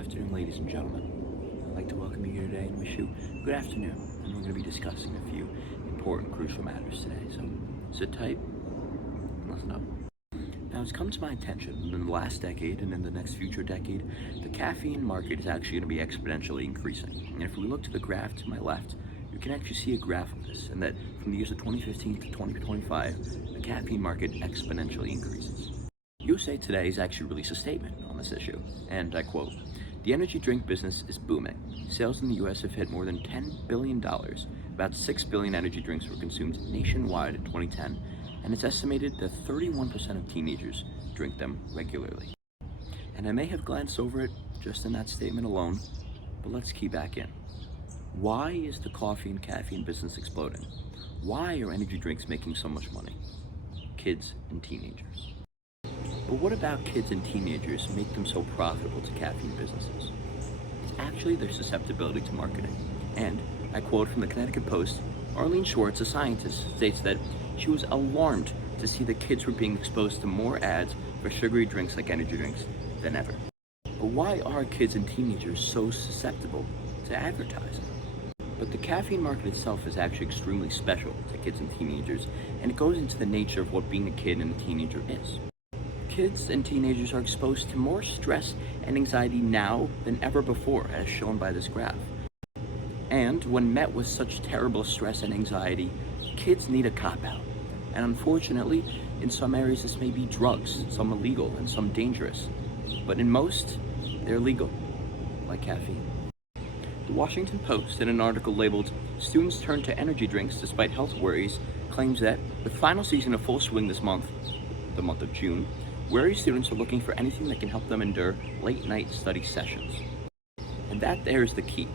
afternoon, ladies and gentlemen. I'd like to welcome you here today and wish you good afternoon. And we're going to be discussing a few important, crucial matters today. So sit tight and listen up. Now, it's come to my attention in the last decade and in the next future decade, the caffeine market is actually going to be exponentially increasing. And if we look to the graph to my left, you can actually see a graph of this, and that from the years of 2015 to 2025, the caffeine market exponentially increases. USA Today has actually released a statement on this issue, and I quote, "The energy drink business is booming. Sales in the US have hit more than $10 billion. About 6 billion energy drinks were consumed nationwide in 2010, and it's estimated that 31% of teenagers drink them regularly." And I may have glanced over it just in that statement alone, but let's key back in. Why is the coffee and caffeine business exploding? Why are energy drinks making so much money? Kids and teenagers. But what about kids and teenagers make them so profitable to caffeine businesses? It's actually their susceptibility to marketing. And I quote from the Connecticut Post, Arlene Schwartz, a scientist, states that she was alarmed to see that kids were being exposed to more ads for sugary drinks like energy drinks than ever. But why are kids and teenagers so susceptible to advertising? But the caffeine market itself is actually extremely special to kids and teenagers, and it goes into the nature of what being a kid and a teenager is. Kids and teenagers are exposed to more stress and anxiety now than ever before, as shown by this graph. And when met with such terrible stress and anxiety, kids need a cop-out. And unfortunately, in some areas this may be drugs, some illegal and some dangerous. But in most, they're legal, like caffeine. The Washington Post, in an article labeled "Students Turn to Energy Drinks Despite Health Worries," claims that with final season in full swing this month, the month of June, wary students are looking for anything that can help them endure late-night study sessions. And that there is the key.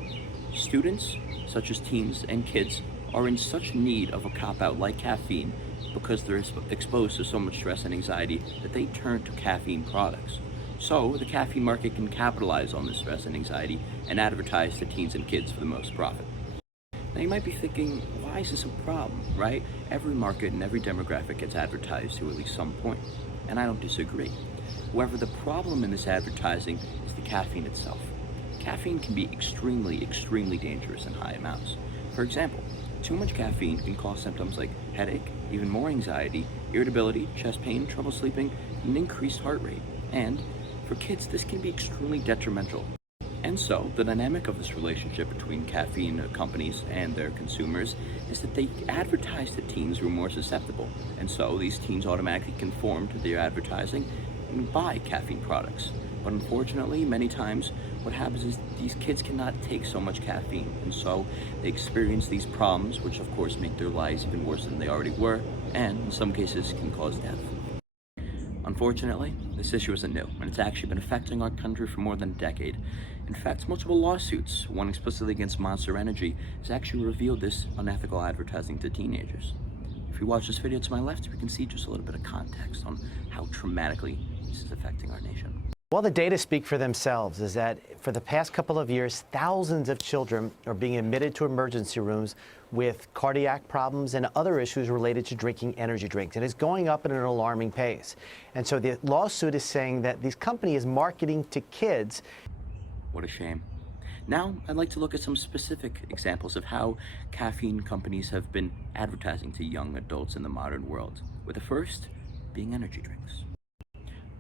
Students, such as teens and kids, are in such need of a cop-out like caffeine because they're exposed to so much stress and anxiety that they turn to caffeine products. So the caffeine market can capitalize on this stress and anxiety and advertise to teens and kids for the most profit. Now you might be thinking, why is this a problem, right? Every market and every demographic gets advertised to at least some point. And I don't disagree. However, the problem in this advertising is the caffeine itself. Caffeine can be extremely, extremely dangerous in high amounts. For example, too much caffeine can cause symptoms like headache, even more anxiety, irritability, chest pain, trouble sleeping, and increased heart rate. And for kids, this can be extremely detrimental. And so, the dynamic of this relationship between caffeine companies and their consumers is that they advertise to teens who are more susceptible. And so, these teens automatically conform to their advertising and buy caffeine products. But unfortunately, many times, what happens is these kids cannot take so much caffeine. And so, they experience these problems, which of course make their lives even worse than they already were, and in some cases can cause death. Unfortunately, this issue isn't new, and it's actually been affecting our country for more than a decade. In fact, multiple lawsuits, one explicitly against Monster Energy, has actually revealed this unethical advertising to teenagers. If you watch this video to my left, we can see just a little bit of context on how dramatically this is affecting our nation. Well, the data speak for themselves, is that for the past couple of years, thousands of children are being admitted to emergency rooms with cardiac problems and other issues related to drinking energy drinks. And it's going up at an alarming pace. And so the lawsuit is saying that these companies marketing to kids. What a shame. Now, I'd like to look at some specific examples of how caffeine companies have been advertising to young adults in the modern world, with the first being energy drinks.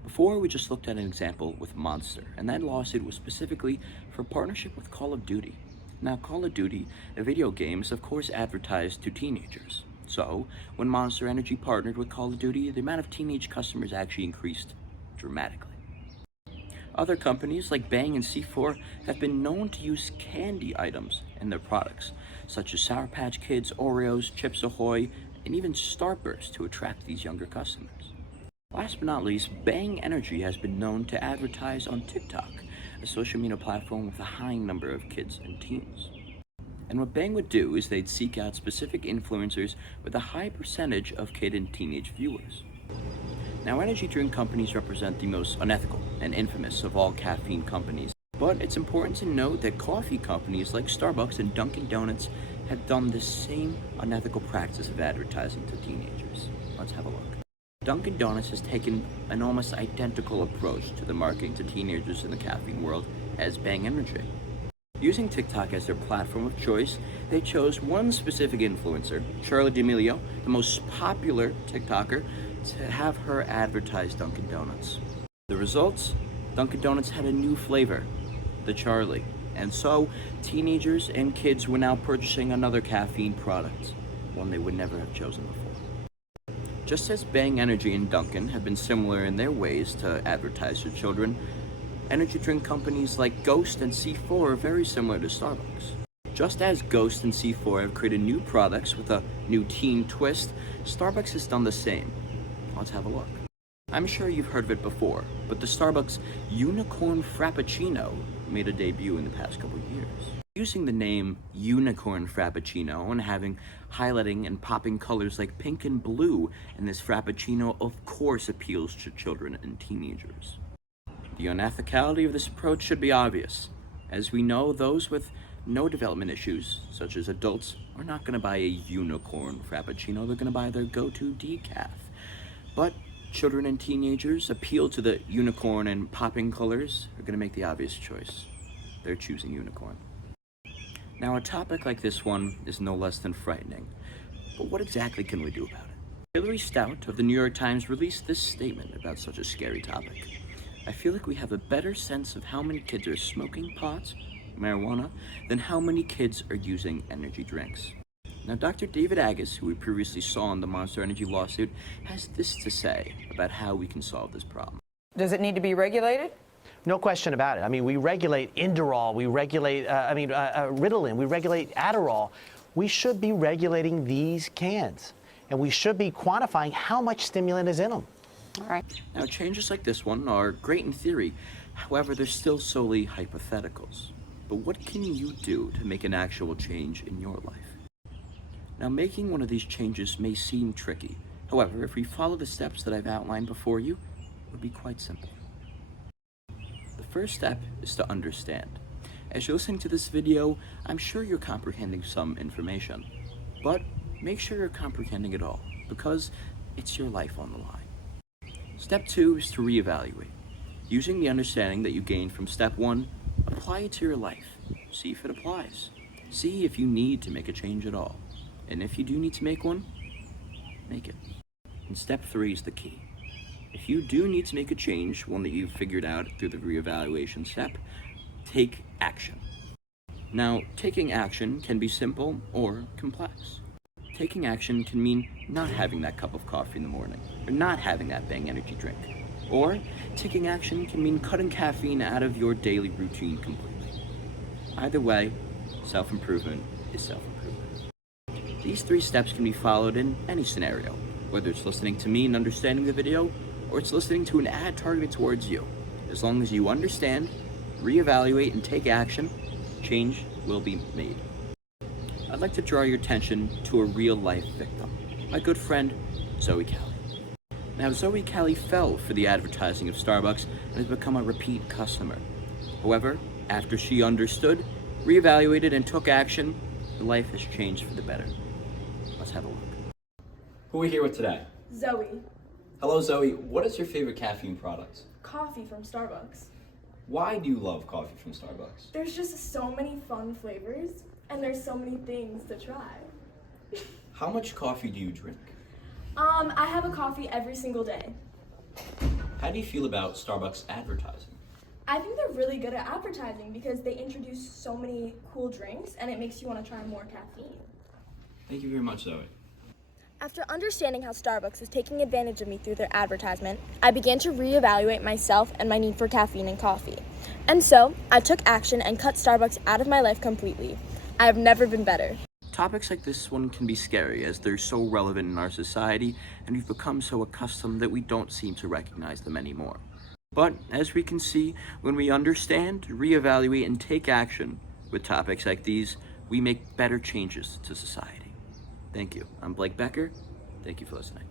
Before, we just looked at an example with Monster, and that lawsuit was specifically for a partnership with Call of Duty. Now, Call of Duty, a video game, is of course advertised to teenagers. So, when Monster Energy partnered with Call of Duty, the amount of teenage customers actually increased dramatically. Other companies like Bang and C4 have been known to use candy items in their products, such as Sour Patch Kids, Oreos, Chips Ahoy, and even Starburst to attract these younger customers. Last but not least, Bang Energy has been known to advertise on TikTok, a social media platform with a high number of kids and teens. And what Bang would do is they'd seek out specific influencers with a high percentage of kid and teenage viewers. Now, energy drink companies represent the most unethical and infamous of all caffeine companies, but it's important to note that coffee companies like Starbucks and Dunkin' Donuts have done the same unethical practice of advertising to teenagers. Let's have a look. Dunkin' Donuts has taken an almost identical approach to the marketing to teenagers in the caffeine world as Bang Energy. Using TikTok as their platform of choice, they chose one specific influencer, Charli D'Amelio, the most popular TikToker, to have her advertise Dunkin' Donuts. The results? Dunkin' Donuts had a new flavor, the Charli, and so teenagers and kids were now purchasing another caffeine product, one they would never have chosen before. Just as Bang Energy and Dunkin' have been similar in their ways to advertise to children, energy drink companies like Ghost and C4 are very similar to Starbucks. Just as Ghost and C4 have created new products with a new teen twist, Starbucks has done the same. Let's have a look. I'm sure you've heard of it before, but the Starbucks Unicorn Frappuccino made a debut in the past couple years. Using the name Unicorn Frappuccino and having highlighting and popping colors like pink and blue in this Frappuccino of course appeals to children and teenagers. The unethicality of this approach should be obvious. As we know, those with no development issues, such as adults, are not going to buy a unicorn frappuccino, they're going to buy their go-to decaf. But children and teenagers appeal to the unicorn and popping colors are going to make the obvious choice. They're choosing unicorn. Now, a topic like this one is no less than frightening. But what exactly can we do about it? Hilary Stout of the New York Times released this statement about such a scary topic. I feel like we have a better sense of how many kids are smoking pot, marijuana, than how many kids are using energy drinks. Now, Dr. David Agus, who we previously saw in the Monster Energy lawsuit, has this to say about how we can solve this problem. Does it need to be regulated? No question about it. I mean, we regulate Inderol, we regulate, Ritalin, we regulate Adderall. We should be regulating these cans, and we should be quantifying how much stimulant is in them. All right. Now, changes like this one are great in theory. However, they're still solely hypotheticals. But what can you do to make an actual change in your life? Now, making one of these changes may seem tricky. However, if we follow the steps that I've outlined before you, it would be quite simple. The first step is to understand. As you're listening to this video, I'm sure you're comprehending some information. But make sure you're comprehending it all, because it's your life on the line. Step 2 is to reevaluate. Using the understanding that you gained from step 1, apply it to your life. See if it applies. See if you need to make a change at all. And if you do need to make one, make it. And step 3 is the key. If you do need to make a change, one that you've figured out through the reevaluation step, take action. Now, taking action can be simple or complex. Taking action can mean not having that cup of coffee in the morning, or not having that Bang energy drink. Or taking action can mean cutting caffeine out of your daily routine completely. Either way, self-improvement is self-improvement. These 3 steps can be followed in any scenario, whether it's listening to me and understanding the video, or it's listening to an ad targeted towards you. As long as you understand, reevaluate, and take action, change will be made. I'd like to draw your attention to a real-life victim, my good friend, Zoe Kelly. Now, Zoe Kelly fell for the advertising of Starbucks and has become a repeat customer. However, after she understood, reevaluated, and took action, her life has changed for the better. Let's have a look. Who are we here with today? Zoe. Hello, Zoe. What is your favorite caffeine product? Coffee from Starbucks. Why do you love coffee from Starbucks? There's just so many fun flavors, and there's so many things to try. How much coffee do you drink? I have a coffee every single day. How do you feel about Starbucks advertising? I think they're really good at advertising because they introduce so many cool drinks, and it makes you want to try more caffeine. Thank you very much, Zoe. After understanding how Starbucks is taking advantage of me through their advertisement, I began to reevaluate myself and my need for caffeine and coffee. And so, I took action and cut Starbucks out of my life completely. I have never been better. Topics like this one can be scary as they're so relevant in our society, and we've become so accustomed that we don't seem to recognize them anymore. But as we can see, when we understand, reevaluate, and take action with topics like these, we make better changes to society. Thank you. I'm Blake Becker. Thank you for listening.